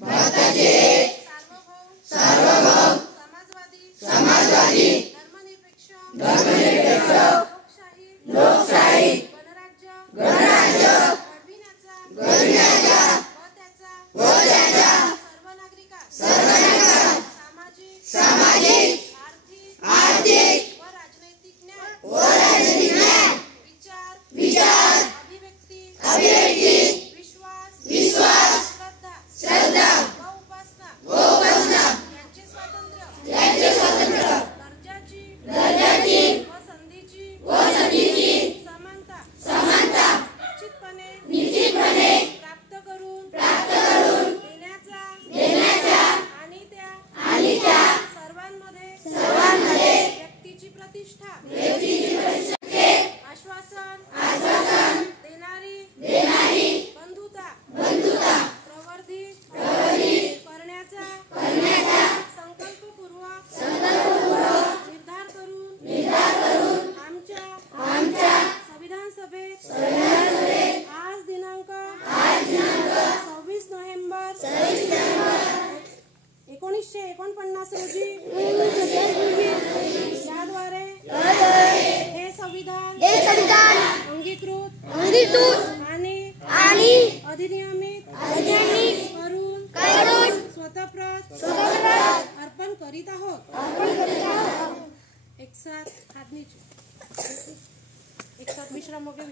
भारताचे एक सार्वभौम समाजवादी धर्मनिरपेक्ष लोकशाही गणराज्य घडविण्याचा व त्याच्या सर्व नागरिकांस सामाजिक आर्थिक व राजनैतिक न्याय विचार अभिव्यक्ती विश्वास श्रद्धा व उपासना यांचे स्वातंत्र्य दर्जाची व संधीची समानता निश्चितपणे प्राप्त करून देण्याचा आणि त्या सर्वांमध्ये व्यक्तीची प्रतिष्ठा आश्वासन देणारी बंधुता प्रवर्धित करण्याचा संकल्पपूर्वक निर्धार करून आमच्या संविधान सभेत आज दिनांक 26 नोव्हेंबर 1949 रोजी याद्वारे हे संविधान अंगीकृत आणि अधिनियमित करून स्वतःप्रत अर्पण करीत आहोत। एक साथ विश्राम हो गया।